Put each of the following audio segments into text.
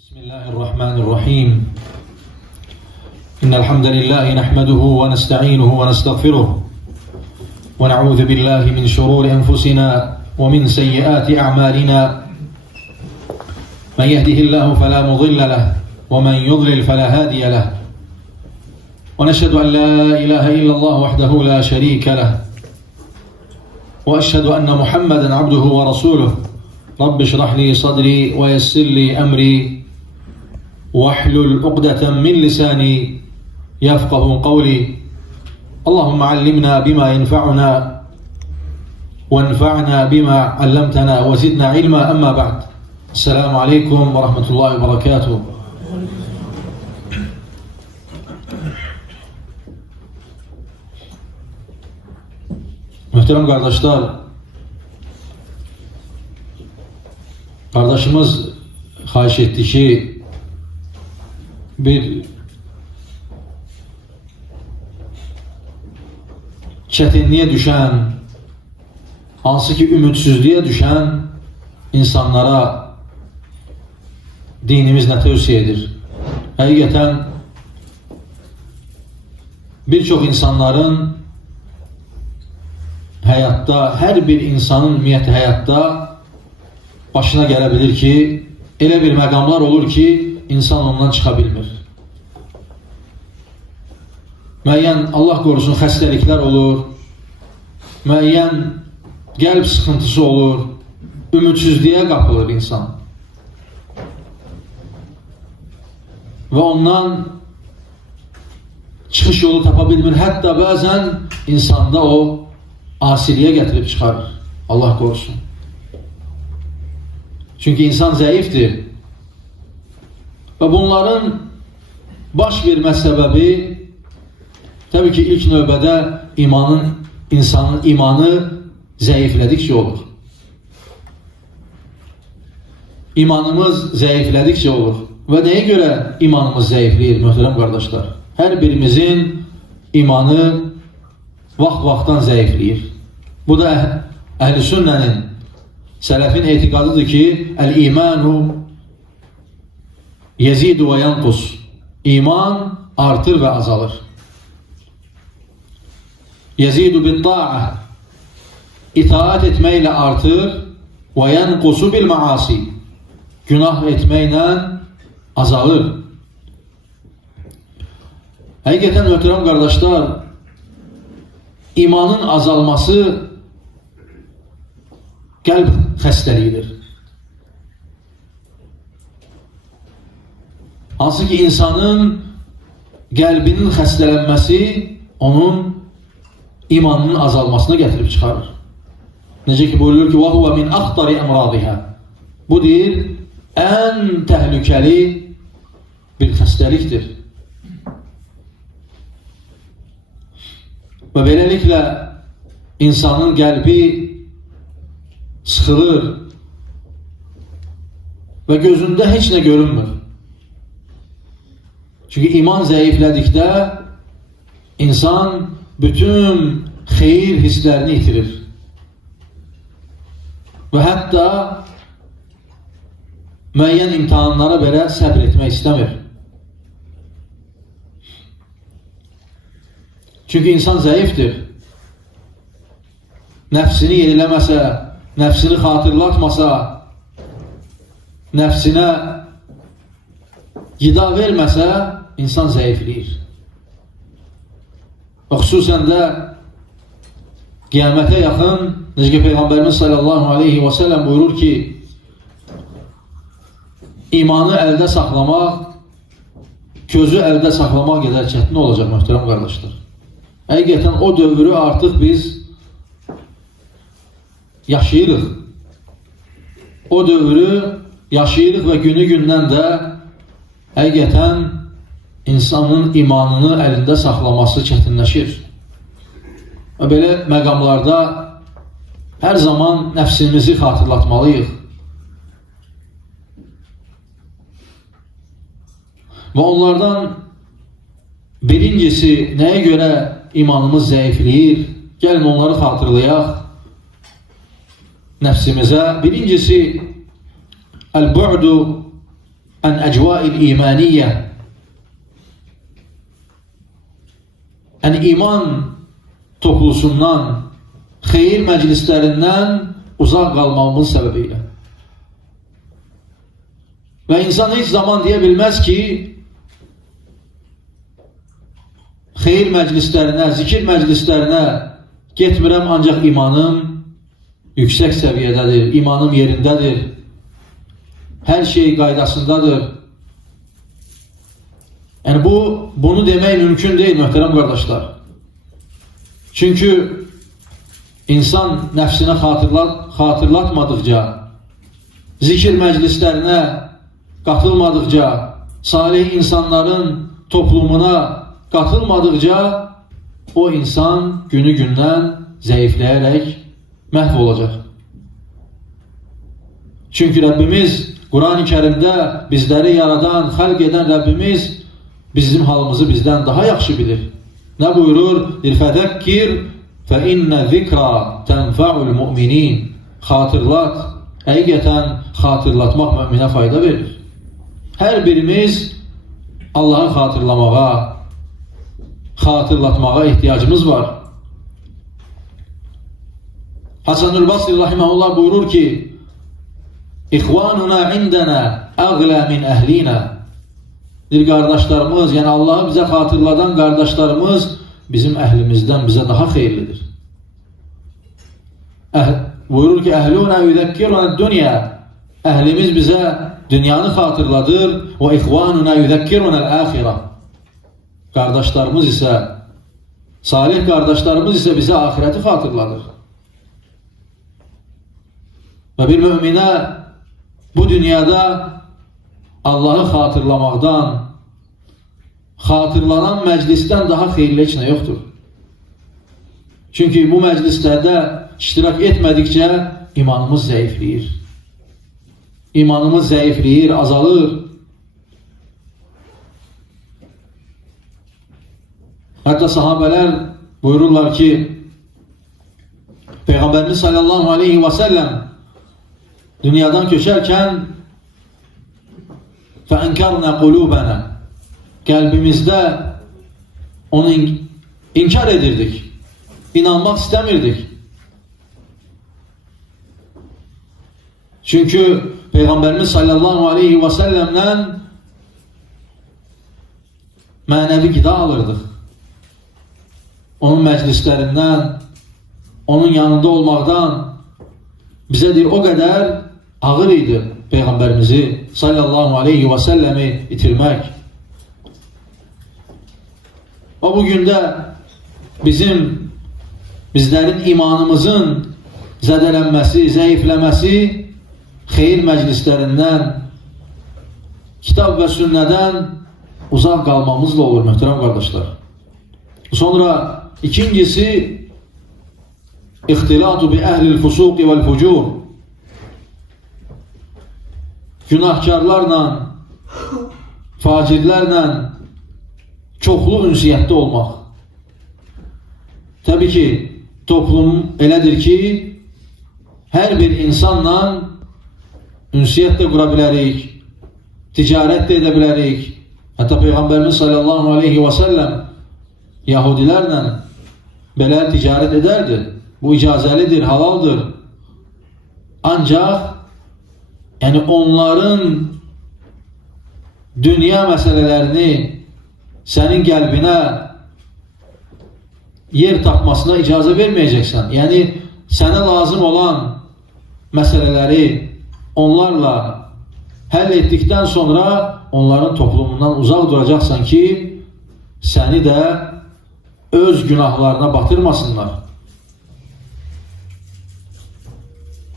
بسم الله الرحمن الرحيم إن الحمد لله نحمده ونستعينه ونستغفره ونعوذ بالله من شرور أنفسنا ومن سيئات أعمالنا من يهده الله فلا مضل له ومن يضلل فلا هادي له ونشهد أن لا إله إلا الله وحده لا شريك له وأشهد أن محمدا عبده ورسوله رب اشرح لي صدري ويسر لي أمري واحلل عقدة من لساني يفقه قولي اللهم علمنا بما ينفعنا وانفعنا بما علمتنا وزدنا علما. أما بعد السلام عليكم ورحمة الله وبركاته. Muhterem kardeşler, kardeşimiz xahiş etti ki bir çetinliğe düşen, hansı ki ümidsizliğe düşen insanlara dinimiz ne tövsiye edir? Hakikaten birçok insanların hayatta, her bir insanın ümumiyyəti hayatta başına gelebilir ki, elə bir məqamlar olur ki, insan ondan çıxa bilmir. Müəyyən, Allah qorusun, xəstəliklər olur, müəyyən qəlb sıxıntısı olur, ümidsizliyə qapılır insan. Və ondan çıxış yolu tapa bilmir. Hətta bəzən insanda o asiliyə gətirib çıxarır. Allah qorusun. Çünki insan zəifdir. Və bunların baş vermə səbəbi təbii ki, ilk növbədə insanın imanı zəiflədikcə olur. İmanımız zəiflədikcə olur. Və nəyə görə imanımız zəifləyir, möhtərəm qardaşlar? Hər birimizin imanı vaxt-vaxtdan zəifləyir. Bu da əhl-i sünnənin, sələfin etiqadıdır ki, əl-imanu yezidu və yanqus. İman artır və azalır. Yezidu bit-ta'a, itaat etməklə artır, və yanqusu bil-maasi, günah etməklə azalır. Həqiqətən, möhtərəm qardaşlar, imanın azalması qəlb xəstəliyidir. Hansı ki, insanın qəlbinin xəstələnməsi onun imanının azalmasına gətirib çıxarır. Necə ki, buyurulur ki, وَهُوَ مِنْ أَخْطَرِ أَمْرَاضِهَا. Bu deyir, ən təhlükəli bir xəstəlikdir. Və beləliklə, insanın qəlbi sıxılır və gözündə heç nə görünmür. Çünki iman zəiflədikdə insan bütün xeyir hisslərini itirir. Və hətta müəyyən imtihanlara belə səbr etmək istəmir. Çünki insan zəifdir. Nəfsini yeniləməsə, nəfsini xatırlatmasa, nəfsinə qida verməsə, insan zəifləyir. Və xüsusən də qiyamətə yaxın, necə ki, Peyğəmbərimiz sallallahu aleyhi və səlləm buyurur ki, imanı əldə saxlamaq, közü əldə saxlamaq qədər çətin olacaq, möhtərəm qardaşlar. Həqiqətən o dövrü artıq biz yaşayırıq. O dövrü yaşayırıq və günü gündən də həqiqətən insanın imanını əlində saxlaması çətinləşir. Və belə məqamlarda hər zaman nəfsimizi xatırlatmalıyıq. Və onlardan birincisi, nəyə görə imanımız zəifləyir? Gəlin onları xatırlayaq nəfsimizə. Birincisi, el-bu'du an ecvail imaniyyə, yəni iman toplusundan, xeyir məclislərindən uzaq qalmamız səbəbilə. Və insan heç zaman deyə bilməz ki, xeyir məclislərinə, zikir məclislərinə getmirəm, ancaq imanım yüksək səviyyədədir, imanım yerindədir, hər şey qaydasındadır. Yəni bunu demək mümkün deyil, möhtərəm qardaşlar. Çünki insan nəfsinə xatırlatmadıqca, zikir məclislərinə qatılmadıqca, salih insanların toplumuna qatılmadıqca, o insan günü-gündən zəifləyərək məhv olacaq. Çünki Rəbbimiz Quran-ı Kərimdə bizləri yaradan, xəlq edən Rəbbimiz bizim halımızı bizdən daha yaxşı bilir. Nə buyurur? İrfədəkkir fə innə zikra tənfəul müminin. Xatırlat, həqiqətən xatırlatmaq müminə fayda verir. Hər birimiz Allahı xatırlatmağa ehtiyacımız var. Hasan-ül Basri rahimehullah buyurur ki, İxvanuna indənə əğlə min əhlinə. Bir qardaşlarımız, yəni Allahı bizə xatırladan qardaşlarımız bizim əhlimizdən bizə daha xeyirlidir. Buyurur ki, əhluna yüzəkkirunə dünya. Əhlimiz bizə dünyanı xatırladır. Və ixvanuna yüzəkkirunə əxirə. Qardaşlarımız isə, salih qardaşlarımız isə bizə ahirəti xatırladır. Və bir müminə bu dünyada Allahı xatırlamaqdan, xatırlanan məclisdən daha xeyirli heç nə yoxdur. Çünki bu məclislərdə iştirak etmədikcə imanımız zəifləyir. İmanımız zəifləyir, azalır. Hətta sahabələr buyururlar ki, Peyğəmbərimiz sallallahu aleyhi və səlləm dünyadan köçərkən فَاَنْكَرْنَا قُلُوبَنَا qəlbimizdə onu inkar edirdik. İnanmaq istəmirdik. Çünki Peyğəmbərimiz sallallahu aleyhi və səlləmdən mənəvi qida alırdıq. Onun məclislərindən, onun yanında olmaqdan bizə deyir, o qədər ağır idi Peyğəmbərimizi sallallahu aleyhi və səlləmi itirmək. O bugün də bizlərin imanımızın zədələnməsi, zəifləməsi xeyir məclislərindən, kitab və sünnədən uzaq qalmamızla olur, möhtərəm qardaşlar. Sonra ikincisi, ixtilatu bi əhlil fusuqi vəl fucur. Günahkarlarla, facirlərlə çoxlu ünsiyyətdə olmaq. Təbii ki, toplum elədir ki, hər bir insanla ünsiyyət də qura bilərik, ticarət də edə bilərik. Hətta Peyğəmbərimiz sallallahu aleyhi və səlləm Yahudilərlə belə ticarət edərdi. Bu icazəlidir, halaldır. Ancaq yəni onların dünya məsələlərini sənin qəlbinə yer tapmasına icazə verməyəcəksən. Yəni sənə lazım olan məsələləri onlarla həll etdikdən sonra onların toplumundan uzaq duracaqsan ki, səni də öz günahlarına batırmasınlar.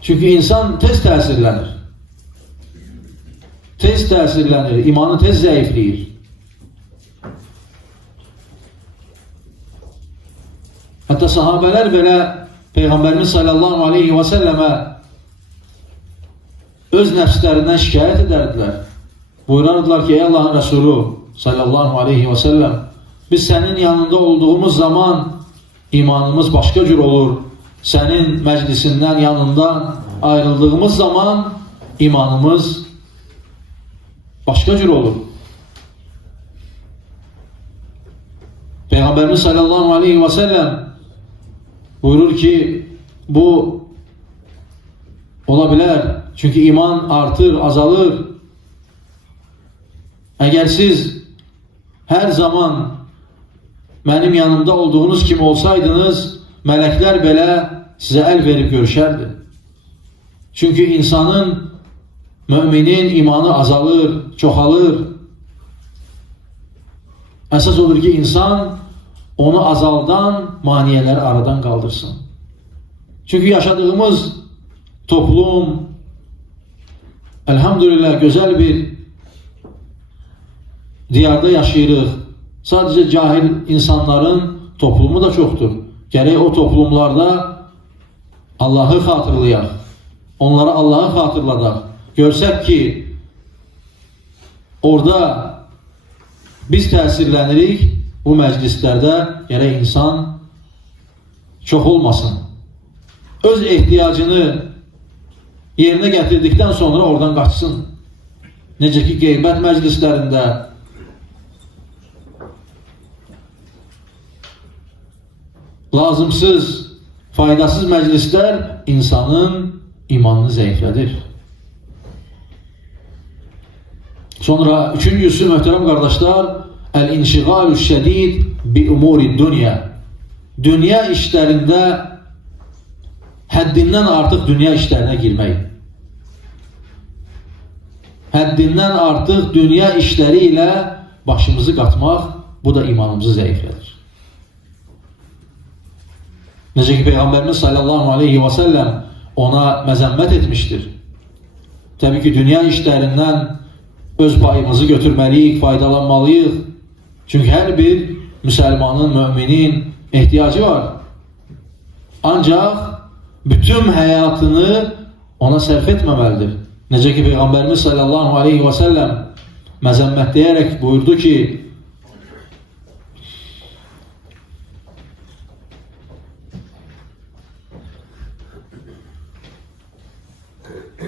Çünki insan tez təsirlənir. Tez təsirlənir, imanı tez zəifləyir. Hətta sahabələr belə Peyğəmbərimiz sallallahu aleyhi və səlləmə öz nəfslərindən şikayət edərdilər. Buyurardılar ki, ey Allahın Rəsulü sallallahu aleyhi və səlləm, biz sənin yanında olduğumuz zaman imanımız başqa cür olur. Sənin məclisindən, yanından ayrıldığımız zaman imanımız başqa cür olur. Peyğəmbərimiz sallallahu aleyhi və səlləm buyurur ki, bu ola bilər. Çünki iman artır, azalır. Əgər siz hər zaman mənim yanımda olduğunuz kimi olsaydınız, mələklər belə sizə əl verib görüşərdi. Çünki insanın, müminin imanı azalır, çoxalır. Əsas olur ki, insan onu azaldan maniyələri aradan qaldırsın. Çünki yaşadığımız toplum, elhamdülillah, gözəl bir diyarda yaşayırıq. Sadəcə cahil insanların toplumu da çoxdur. Gərək o toplumlarda Allahı xatırlayaq. Onlara Allahı xatırladaq. Görsək ki, orada biz təsirlənirik, bu məclislərdə gərək insan çox olmasın. Öz ehtiyacını yerinə gətirdikdən sonra oradan qaçsın. Necə ki, qeybət məclislərində lazımsız, faydasız məclislər insanın imanını zəiflədir. Sonra üçüncüsü, möhtərəm qardaşlar, əl-inşiğalü şədid bi umuri dünya. Dünya işlərində həddindən artıq dünya işlərinə girmək. Həddindən artıq dünya işləri ilə başımızı qatmaq, bu da imanımızı zəiflədir. Necə ki, Peyğəmbərimiz sallallahu aleyhi və səlləm ona məzəmmət etmişdir. Təbii ki, dünya işlərindən öz payımızı götürməliyik, faydalanmalıyıq. Çünki hər bir müsəlmanın, müminin ehtiyacı var. Ancaq bütün həyatını ona sərf etməməlidir. Necə ki, Peyğəmbərimiz sallallahu aleyhi və səlləm məzəmmətləyərək buyurdu ki,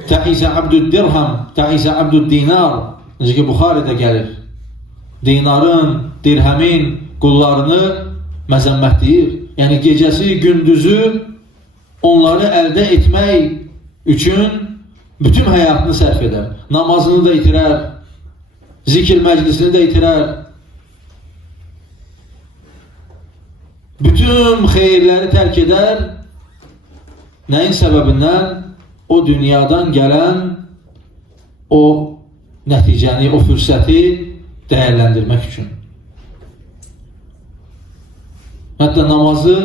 Təizə abdüd dirham, təizə abdüd dinar. Necə ki, Buxaridə gəlir. Dinarın, dirhəmin qullarını məzəmmətləyir. Yəni, gecəsi, gündüzü onları əldə etmək üçün bütün həyatını sərf edər. Namazını da itirər, zikir məclisini də itirər. Bütün xeyirləri tərk edər. Nəyin səbəbindən? O dünyadan gələn o nəticəni, o fürsəti dəyərləndirmək üçün. Hətta namazı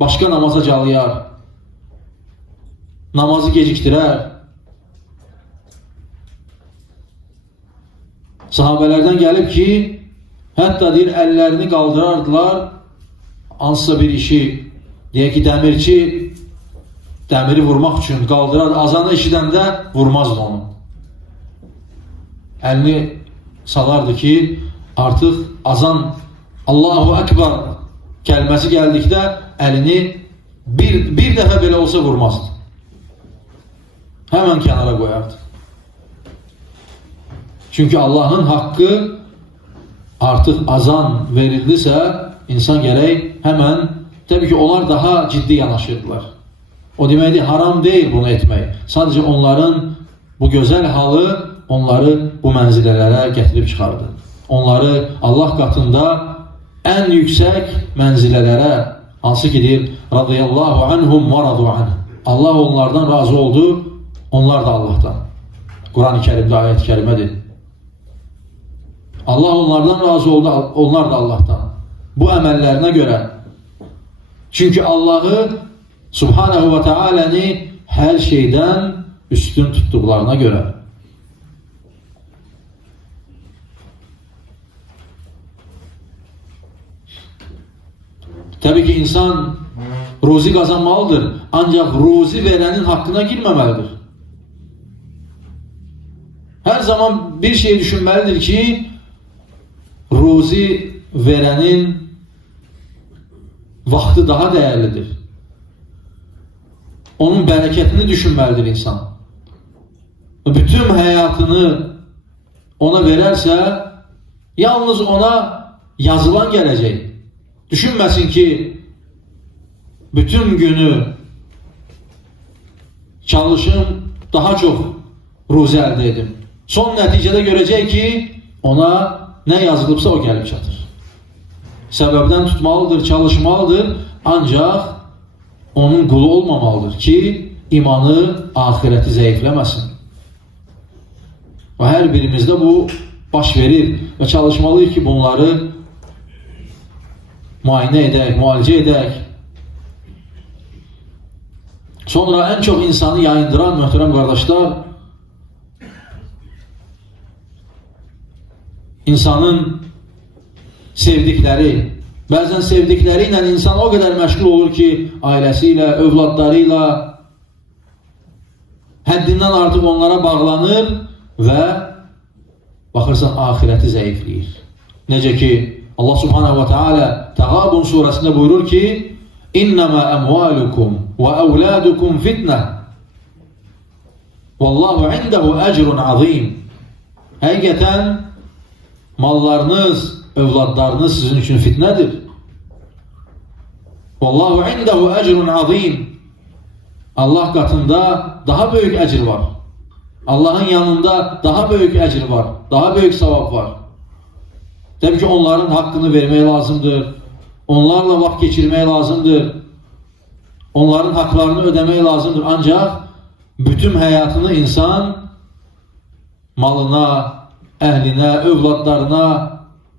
başqa namaza calayar. Namazı gecikdirər. Sahabələrdən gəlib ki, hətta deyir, əllərini qaldırardılar, hansısa bir işi, deyək ki, dəmirçi dəmiri vurmaq üçün qaldırar, azanı eşidəndə vurmazdı onu. Əlini salardı ki, artıq azan Allahu Ekber kəlməsi gəldikdə əlini bir dəfə belə olsa vurmazdı. Həmən kənara qoyardı. Çünki Allahın haqqı artıq azan verildisə, insan gərək həmən, təbii ki, onlar daha ciddi yanaşırdılar. O deməkdir, haram deyil bunu etmək. Sadəcə onların bu gözəl halı onları bu mənzilələrə gətirib çıxardı. Onları Allah qatında ən yüksək mənzilələrə, hansı ki deyir, radiyallahu anhum və radu anh. Allah onlardan razı oldu, onlar da Allahdan. Quran-ı Kərimdə ayət-i kərimədir. Allah onlardan razı oldu, onlar da Allahdan. Bu əməllərinə görə. Çünki Allahı Subhanahu və Teala'ni hər şeydən üstün tutduqlarına görə. Təbii ki, insan ruzi qazanmalıdır, ancaq ruzi verənin haqqına girməməlidir. Hər zaman bir şey düşünməlidir ki, ruzi verənin vaxtı daha dəyərlidir. Onun bərəkətini düşünməlidir insan. Bütün həyatını ona verərsə, yalnız ona yazılan gələcək. Düşünməsin ki, bütün günü çalışım, daha çox ruzi əldə edim. Son nəticədə görəcək ki, ona nə yazılıbsa o gəlib çatır. Səbəbdən tutmalıdır, çalışmalıdır, ancaq onun qulu olmamalıdır ki, imanı, ahirəti zəifləməsin. Və hər birimizdə bu baş verir və çalışmalıyıq ki, bunları müayinə edək, müalicə edək. Sonra ən çox insanı yayındıran, möhtərəm qardaşlar, insanın sevdikləri, bəzən sevdikləri ilə insan o qədər məşğul olur ki, ailəsi ilə, övladlarıyla həddindən artıq onlara bağlanır və baxırsan, ahirəti zəifləyir. Necə ki, Allah subhanahu wa ta'ala Təğabun surəsində buyurur ki, İnnəmə əmvalukum və əvladukum fitnə Vallahu indəhu əcrun azim. Həqiqətən, mallarınız, övladlarınız sizin üçün fitnədir. Vallahu indəhu əcrun azim. Allah qatında daha böyük əcr var. Allahın yanında daha böyük əcr var, daha böyük savab var. Təbii ki, onların haqqını vermək lazımdır. Onlarla vaxt geçirmək lazımdır. Onların haqlarını ödəmək lazımdır. Ancaq bütün həyatını insan malına, əhlinə, övladlarına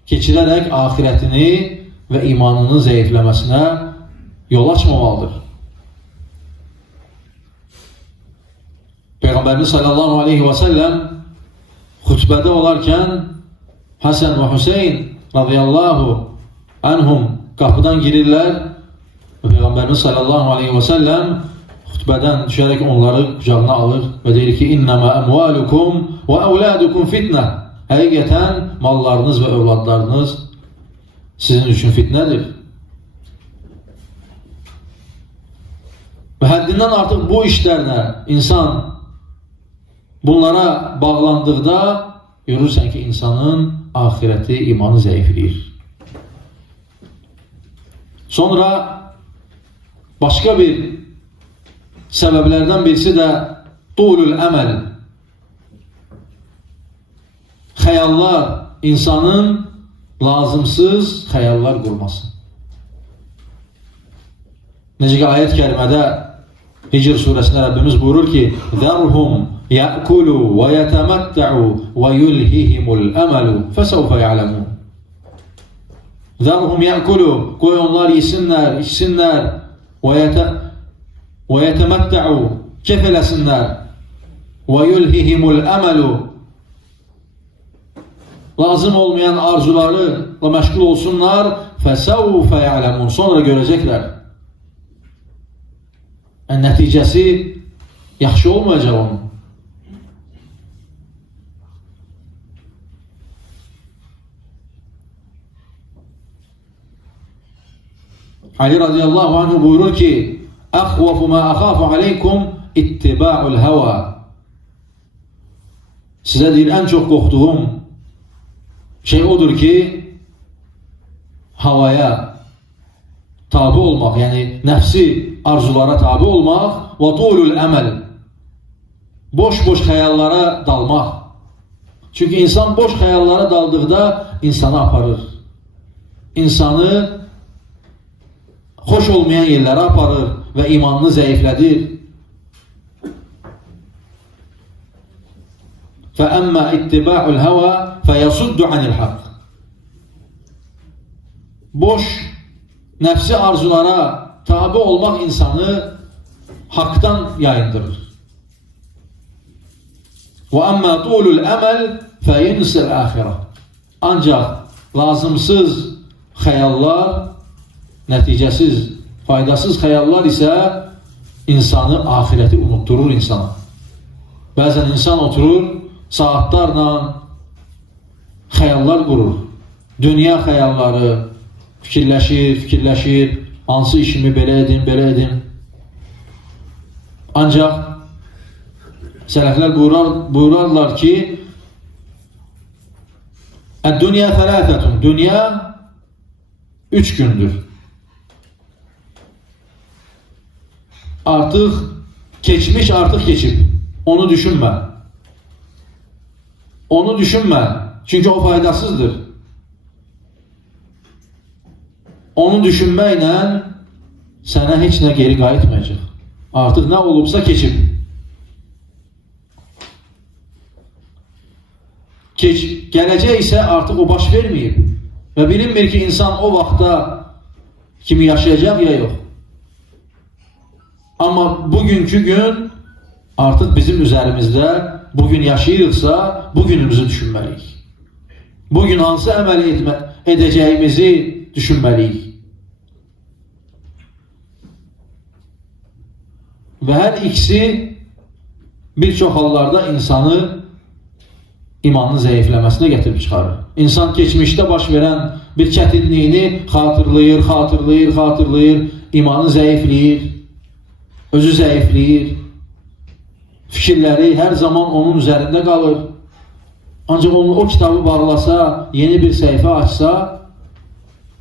keçirərək ahirətini və imanını zəifləməsinə yol açmamalıdır. Peyğəmbərimiz sallallahu aleyhi və səlləm xütbədə olarkən Həsən və Hüseyin radiyallahu anhum qapıdan girirlər və Peyğəmbərimiz sallallahu aleyhi və səlləm xütbədən düşərək onları qucağına alır və deyir ki, İnnəmə əmvalukum və əvladukum fitnə. Həqiqətən mallarınız və övladlarınız sizin üçün fitnədir. Və həddindən artıq bu işlərlə insan bunlara bağlandıqda görürsən ki, insanın ahirəti, imanı zəifləyir. Sonra başqa bir səbəblərdən birisi də tulul əməl. Xəyallar, insanın lazımsız xəyallar qurması. Necə ki, ayət kərimədə Hicr surəsində Rəbbimiz buyurur ki, Zərhum yə'kulu və yətəməttə'u və yulhihimul əməlu fəsəvfə ya'ləmun. Zərhum yə'kulu, qoy onlar yesinlər, içsinlər və yətəməttə'u, kef eləsinlər və yulhihimul əməlu, lazım olmayan arzularla məşğul olsunlar, fəsəvfə ya'ləmun, sonra görəcəklər. Nəticəsi yaxşı olmayacaq onun. Ali radiyallahu anhu buyurur ki, Əxvafu mə əxafu aleykum ittiba'ul həva. Sizə deyir, ən çox qorxduğum şey odur ki, havaya tabi olmaq, yəni nəfsi arzulara tabi olmaq və tulul əməl, boş-boş xəyallara dalmaq. Çünki insan boş xəyallara daldıqda insanı aparır. İnsanı xoş olmayan yerlərə aparır və imanını zəiflədir. فَأَمَّا اِتِّبَاعُ الْهَوَى فَيَصُدُّ عَنِ الْحَقِّ. Boş, nəfsi arzulara tabi olmaq insanı haqdan yayındırır. وَأَمَّا طُولُ الْأَمَلِ فَيَنْسَ الْآخِرَةِ. Ancaq lazımsız xəyallar, nəticəsiz, faydasız xəyallar isə insanı, ahirəti unutturur insana. Bəzən insan oturur, saatlarla xəyallar qurur. Dünya xəyalları, fikirləşir, hansı işimi belə edim. Ancaq sələflər buyurarlar ki, Dünya thalathatun. Dünya 3 gündür. Artık geçmiş, artık geçip. Onu düşünme. Onu düşünme. Çünkü o faydasızdır. Onu düşünməklə sənə heç nə geri qayıtmayacaq. Artıq nə olubsa keçib. Gələcək isə artıq o baş verməyib. Və bilinmir ki, insan o vaxta kimi yaşayacaq ya yox. Amma bugünkü gün artıq bizim üzərimizdə, bugün yaşayırıqsa, bugünümüzü düşünməliyik. Bugün hansı əməl edəcəyimizi düşünməliyik. Və hər ikisi bir çox hallarda insanı imanın zəifləməsinə gətirib çıxarır. İnsan keçmişdə baş verən bir çətinliyini xatırlayır, imanı zəifləyir, özü zəifləyir, fikirləri hər zaman onun üzərində qalır. Ancaq o kitabı bağlasa, yeni bir səhifə açsa,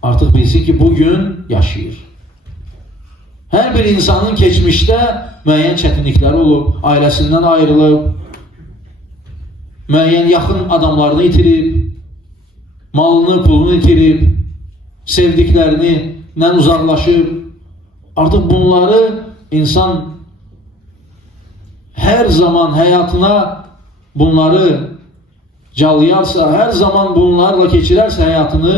artıq bilsin ki, bugün yaşayır. Hər bir insanın keçmişdə müəyyən çətinlikləri olub, ailəsindən ayrılıb, müəyyən yaxın adamlarını itirib, malını, pulunu itirib, sevdiklərindən uzaqlaşıb. Artıq bunları insan hər zaman həyatına bunları calayarsa, hər zaman bunlarla keçirərsə həyatını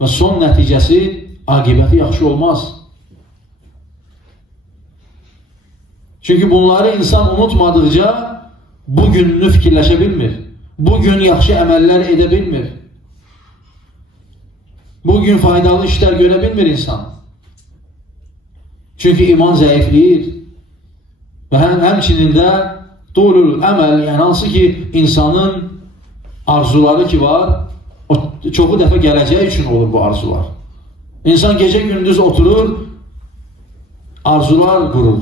və son nəticəsi, aqibəti yaxşı olmaz. Çünki bunları insan unutmadıqca bugününü fikirləşə bilmir. Bugün yaxşı əməllər edə bilmir. Bugün faydalı işlər görə bilmir insan. Çünki iman zəifləyir. Və həmçinin də dolul əməl, yəni hansı ki insanın arzuları ki var, o çoxu dəfə gələcək üçün olur bu arzular. İnsan gecə gündüz oturur, arzular qurur.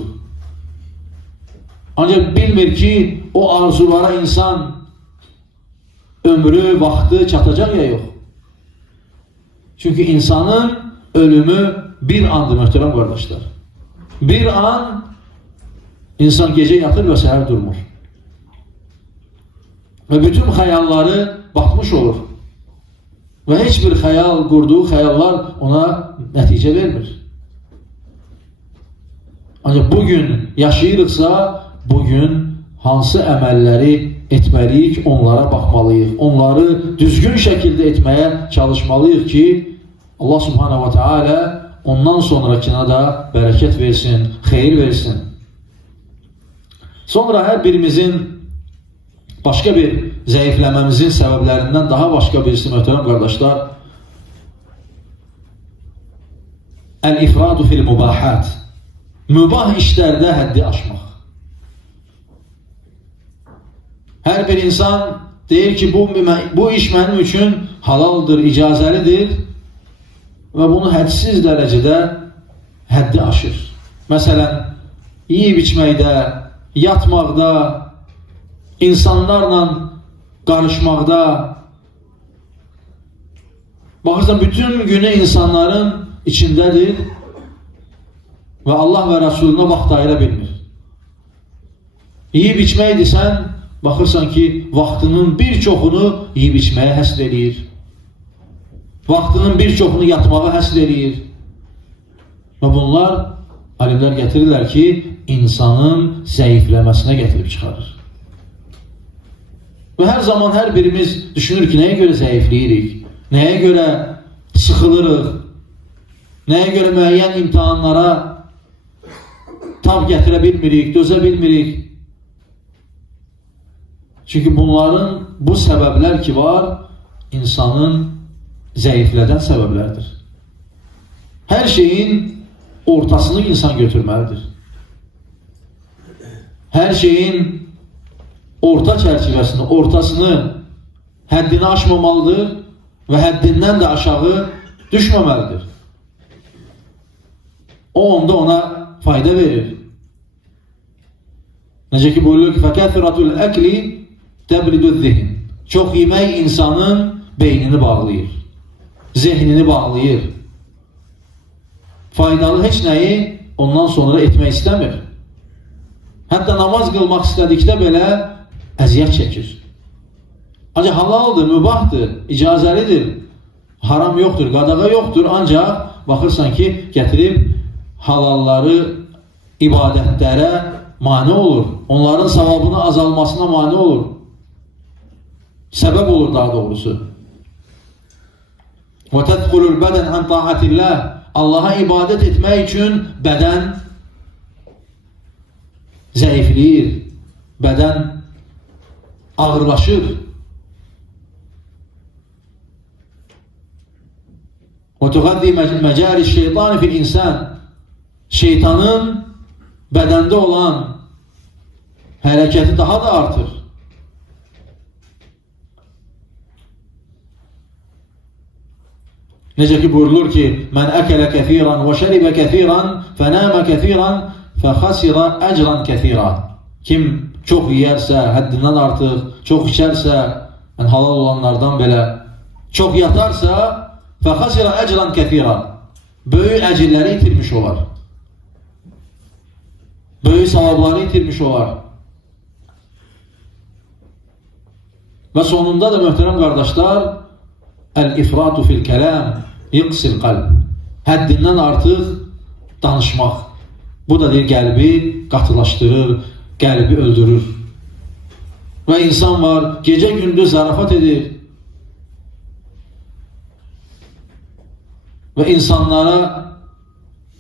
Ancaq bilmir ki, o arzulara insan ömrü, vaxtı çatacaq ya yox. Çünki insanın ölümü bir andır, möhtərəm qardaşlar. Bir an insan gecə yatır və səhər durmur. Və bütün xəyalları batmış olur. Və heç bir xəyal, qurduğu xəyallar ona nəticə vermir. Ancaq bugün yaşayırıqsa, bugün hansı əməlləri etməliyik, onlara baxmalıyıq. Onları düzgün şəkildə etməyə çalışmalıyıq ki, Allah Subhanahu wa Ta'ala ondan sonrakına da bərəkət versin, xeyir versin. Sonra hər birimizin başqa bir zəifləməmizin səbəblərindən daha başqa birisi, möhtərəm qardaşlar, əl-ifradu fil-mübahat, mübah işlərdə həddi aşmaq. Hər bir insan deyir ki, bu iş mənim üçün halaldır, icazəlidir və bunu hədsiz dərəcədə həddi aşır. Məsələn, yeyib içməkdə, yatmaqda, insanlarla qarışmaqda, baxırsan, bütün günü insanların içindədir və Allah və Rəsuluna vaxt ayıra bilmir. Yeyib içməkdirsən, baxırsan ki, vaxtının bir çoxunu yeyib içməyə həsr edir. Vaxtının bir çoxunu yatmağa həsr edir. Və bunlar, alimlər gətirirlər ki, insanın zəifləməsinə gətirib çıxarır. Və hər zaman hər birimiz düşünür ki, nəyə görə zəifləyirik, nəyə görə sıxılırıq, nəyə görə müəyyən imtihanlara tab gətirə bilmirik, dözə bilmirik. Çünki bunların, bu səbəblər ki var, insanın zəiflədən səbəblərdir. Hər şeyin ortasını insan götürməlidir. Hər şeyin orta çərçivəsini, ortasını, həddini aşmamalıdır və həddindən də aşağı düşməməlidir. O onda ona fayda verir. Necə ki buyuruyor ki, فَكَثْرَةُ الْأَكْلِ تَبْرِدُ الذِّهِنِ. Çox yemək insanın beynini bağlayır, zehnini bağlayır. Faydalı heç nəyi ondan sonra etmək istəmir. Hətta namaz qılmaq istədikdə belə əziyyət çəkir. Ancaq halaldır, mübahdır, icazəlidir, haram yoxdur, qadağa yoxdur. Ancaq baxırsan ki, gətirib halalları ibadətlərə mane olur. Onların savabını azalmasına mane olur. Səbəb olur daha doğrusu. وَتَدْخُلُ الْبَدَنْ عَنْ طَاعَةِ اللّٰهِ Allaha ibadət etmək üçün bədən zəifləyir, bədən ağırlaşır. وَتُغَذِّي مَجَارِ الشَّيْطَانِ فِي الْإِنسَانِ Şeytanın bədəndə olan hərəkəti daha da artır. Necə ki buyurulur ki, "Mən əkələ kəfiran və şəribə kəfiran, fənəmə kəfiran, fəxasira əcran kəfiran." Kim çox yeyərsə, həddindən artıq, çox içərsə, yəni halal olanlardan belə, çox yatarsa, fəxasira əcran kəfiran. Böyük əcirləri itirmiş olar. Böyük savabları itirmiş olar. Və sonunda da möhtərəm qardaşlar, "Əl-ifratu fil-kələm yıqsil qalb." Həddindən artıq danışmaq. Bu da deyir, qəlbi qatılaşdırır, qəlbi öldürür. Və insan var, gecə gündüz zarafat edir. Və insanlara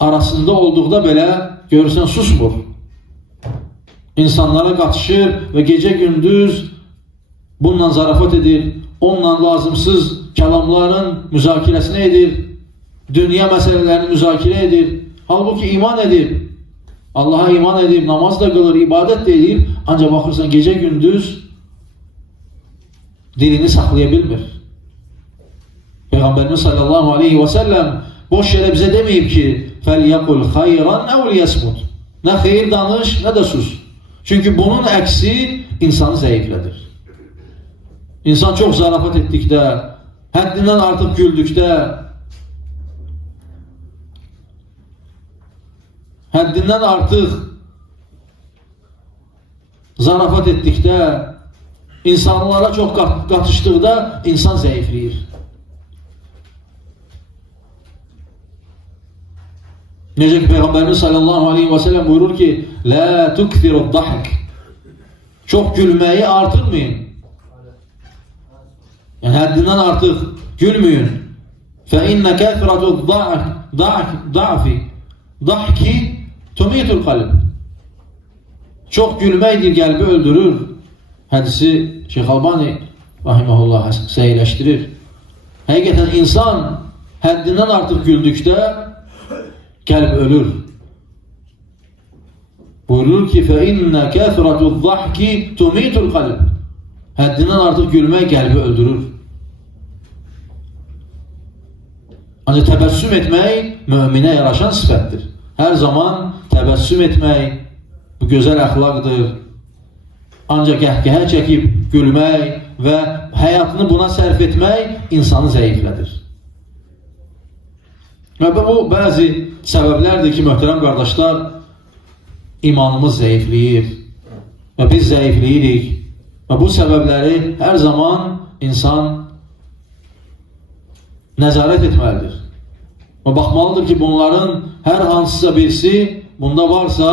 arasında olduqda belə görürsən susmur. İnsanlara qatışır və gecə gündüz bununla zarafat edir, onunla lazımsız kəlamların müzakirəsini edir, dünya məsələlərini müzakirə edir. Halbuki iman edib, Allaha iman edib, namaz da qılır, ibadət də edir, ancaq baxırsan gecə gündüz dilini saxlaya bilmir. Peyğəmbərimiz sallallahu aleyhi və səlləm boş yerə bizə deməyib ki, "Fəlyəqul xayran əv liyəsmut." Nə xeyir danış, nə də sus. Çünki bunun əksi insanı zəiflədir. İnsan çox zarafat etdikdə, həddindən artıq güldükdə, həddindən artıq zarafat etdikdə, insanlara çox qatışdıqda insan zəifləyir. Necə ki Peyğəmbərimiz sallallahu aleyhi və səlləm buyurur ki, "Lə tukfirud dahk." Çox gülməyi artırmayın. Yəni həddindən artıq gülməyin. فَإِنَّ كَثْرَةُ الضَّحْكِ تُمِيتُ الْقَلْبِ Çox gülməkdir, qəlbi öldürür. Hədisi Şeyx Albani rahimehullah səhihləşdirir. Həqiqətən insan həddindən artıq güldükdə qəlb ölür. Buyurur ki, فَإِنَّ كَثْرَةُ الضَّحْكِ تُمِيتُ الْقَلْبِ Həddindən artıq gülmək qəlbi öldürür. Ancaq təbəssüm etmək möminə yaraşan sifətdir. Hər zaman təbəssüm etmək bu gözəl əxlaqdır. Ancaq qəhqəhə çəkib gülmək və həyatını buna sərf etmək insanı zəiflədir. Və bu bəzi səbəblərdir ki, möhtərəm qardaşlar, imanımız zəifləyir və biz zəifləyirik. Və bu səbəbləri hər zaman insan nəzarət etməlidir. Və baxmalıdır ki, bunların hər hansısa birisi bunda varsa,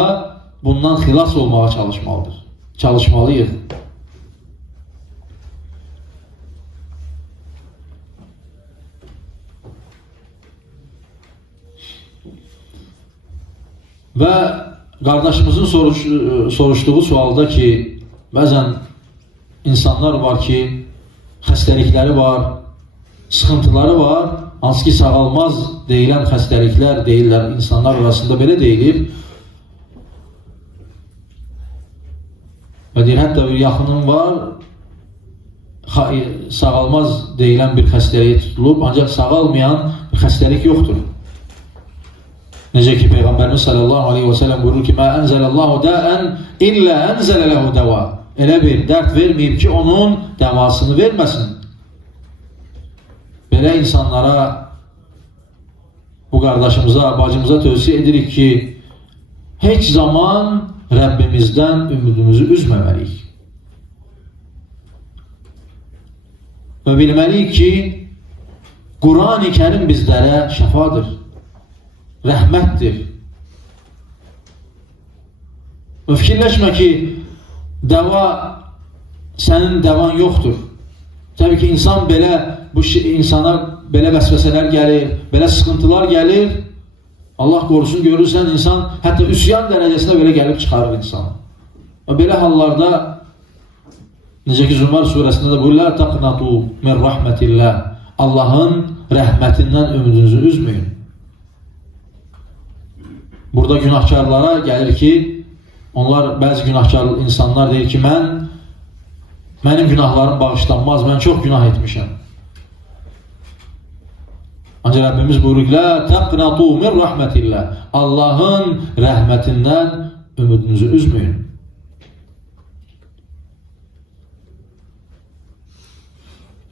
bundan xilas olmağa çalışmalıdır. Çalışmalıyıq. Və qardaşımızın soruşduğu sualda ki, bəzən insanlar var ki, xəstəlikləri var, sıxıntıları var, hansı ki sağalmaz deyilən xəstəliklər deyirlər, insanlar arasında belə deyilir. Və deyir, hətta bir yaxınım var, sağalmaz deyilən bir xəstəliyə tutulub, ancaq sağalmayan bir xəstəlik yoxdur. Necə ki Peyğəmbərimiz sallallahu aleyhi və səlləm buyurur ki, "Mə ənzələllahu dəən illə ənzələləhu dəva." Elə bir dərd verməyib ki, onun dəvasını verməsin. belə insanlara, bu qardaşımıza, bacımıza tövsiyə edirik ki, heç zaman Rəbbimizdən ümidimizi üzməməliyik. Və bilməliyik ki, Quran-ı Kərim bizlərə şəfadır, rəhmətdir. Və fikirləşmə ki, dəva, sənin dəvan yoxdur. Təbii ki, insan belə, insana belə vəsvəsələr gəlir, belə sıxıntılar gəlir. Allah qorusun, görürsən, insan hətta üsyan dərəcəsində belə gəlib çıxarır insanı. Və belə hallarda, necə ki, Zümar surəsində də buyurur, "Lə təqnatu min rəhmətillah." Allahın rəhmətindən ümidinizi üzməyin. Burada günahkarlara gəlir ki, onlar, bəzi günahkar insanlar deyir ki, mənim günahlarım bağışlanmaz, mən çox günah etmişəm. Ancaq Rəbbimiz buyurur, "Lə təqnatu min rəhmətillah." Allahın rəhmətindən ümidinizi üzməyin.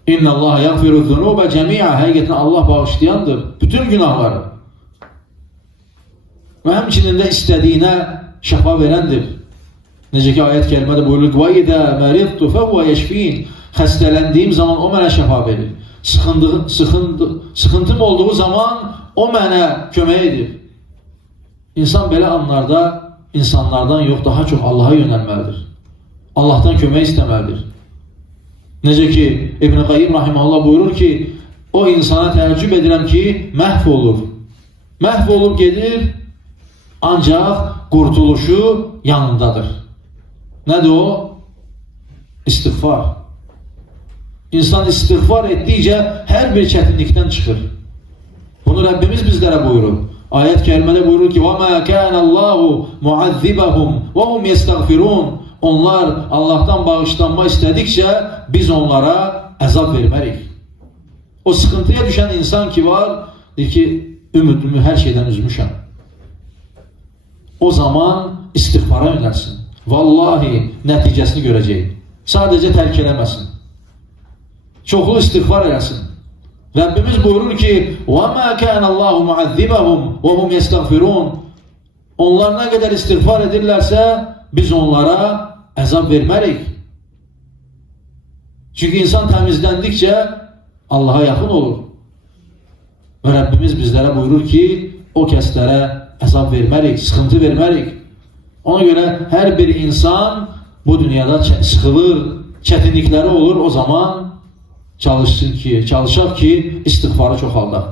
İnna Allah yaghfiru zunuba cemi'a. Həqiqətən Allah bağışlayandır bütün günahları. Və həmçinin də istədiyinə şəfa verəndir. Necə ki, ayət kərimədə buyurur, "Və izə məridtu fəhuvə yeşfin." Xəstələndiyim zaman o mənə şəfa verir. Sıxıntım olduğu zaman o mənə kömək edir. İnsan belə anlarda insanlardan yox, daha çox Allaha yönəlməlidir. Allahdan kömək istəməlidir. Necə ki, İbn Qayyim rahimehullah buyurur ki, o insana təəccüb edirəm ki, məhv olur. Məhv olub gedir, ancaq qurtuluşu yanındadır. Nədir o? İstiğfar. İnsan istiğfar etdikcə hər bir çətinlikdən çıxır. Bunu Rəbbimiz bizlərə buyurur. Ayət kərimədə buyurur ki, وَمَا كَانَ اللّٰهُ مُعَذِّبَهُمْ وَهُمْ يَسْتَغْفِرُونَ. Onlar Allahdan bağışlanma istədikcə biz onlara əzab vermərik. O sıxıntıya düşən insan ki var, deyir ki, ümidimi hər şeydən üzmüşəm. O zaman istiğfara yönəlsin. Vallahi nəticəsini görəcək. Sadəcə tərk eləməsin. Çoxlu istiğfar eləsin. Rəbbimiz buyurur ki, وَمَا كَانَ اللّٰهُ مُعَذِّبَهُمْ وَهُمْ يَسْتَغْفِرُونَ. Onlar nə qədər istiğfar edirlərsə, biz onlara əzab vermərik. Çünki insan təmizləndikcə Allaha yaxın olur. Və Rəbbimiz bizlərə buyurur ki, o kəslərə əzab vermərik, sıxıntı vermərik. Ona görə hər bir insan bu dünyada sıxılır, çətinlikləri olur, o zaman çalışaq ki, istiğfarı çoxaldaq.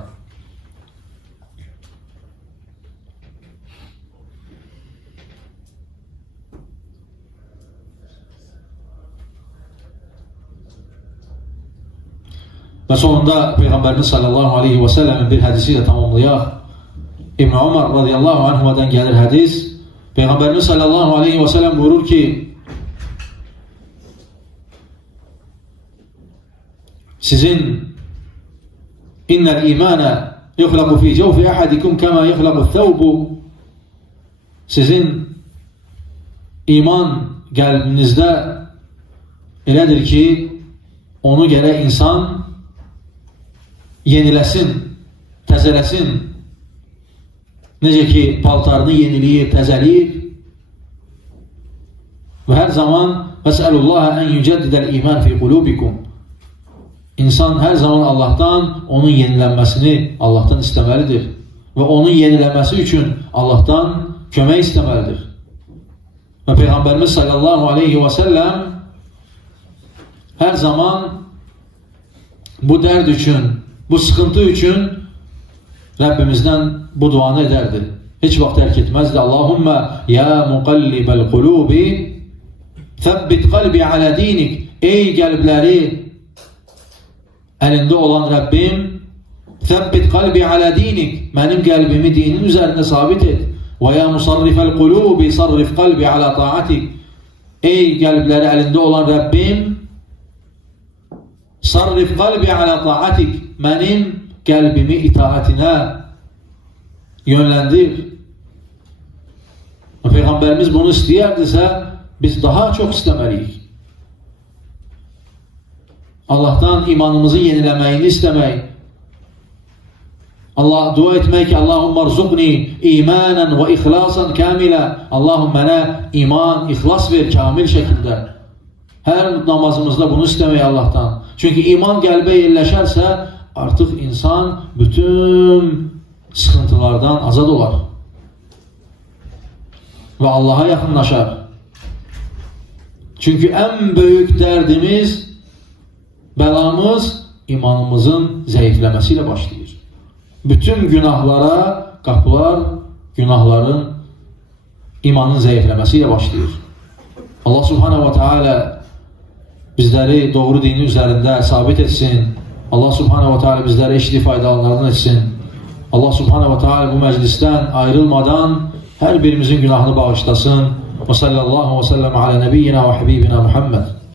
Və sonunda Peyğəmbərimiz sallallahu aleyhi və səlləmin bir hədisi ilə tamamlayaq. İbn Ömər radiyallahu anhumadan gəlir hədis. Peyğəmbərimiz sallallahu aleyhi və səlləm buyurur ki, sizin innəl imanə yuxlaqu fi cəvfi əhədikum kəmə yuxlaqu thəvbu. Sizin iman qəlbinizdə elədir ki, onu gərək insan yeniləsin, təzələsin. Necə ki, paltarını yeniliyir, təzəliyir. Və hər zaman vəsəlullaha ən yücəddidəl iman fi qulubikum. İnsan hər zaman Allahdan onun yenilənməsini Allahdan istəməlidir. Və onun yenilənməsi üçün Allahdan kömək istəməlidir. Və Peyğəmbərimiz sallallahu aleyhi və səlləm hər zaman bu dərd üçün, bu sıxıntı üçün Rəbbimizdən bu duanı edərdi. Heç vaxt tərk etməzdi. Allahümmə ya muqallibəl qulubi thəbbit qalbi alə dinik. Ey qəlbləri əlində olan Rəbbim, thəbbit qalbi alə dinik. Mənim qəlbimi dinin üzərində sabit et. Və ya musarrifəl qulubi sarrif qalbi alə taatik. Ey qəlbləri əlində olan Rəbbim, sarrif qalbi alə taatik. Mənim qəlbimi itaətinə yönləndir. Peyğəmbərimiz bunu istəyərdirsə, biz daha çox istəməliyik. Allahdan imanımızı yeniləməyini istəmək, Allah dua etmək ki, Allahumma rzuqni imanan və ixlasan kamilə. Allahum mənə iman, ixlas ver kamil şəkildə. Hər namazımızda bunu istəmək Allahdan. Çünki iman qəlbə yerləşərsə, artıq insan bütün sıxıntılardan azad olar və Allaha yaxınlaşar. Çünki ən böyük dərdimiz, bəlamız imanımızın zəifləməsi ilə başlayır. Bütün günahlara qapılar, günahların imanın zəifləməsi ilə başlayır. Allah subhanahu wa ta'ala bizləri doğru dini üzərində sabit etsin. Allah subhanahu wa ta'ala bizləri eşitli faydalanlardan etsin. Allah subhanahu wa ta'ala bu məclisdən ayrılmadan hər birimizin günahını bağışlasın. Və sallallahu və səlləm alə nəbiyyina və habibina Muhammed.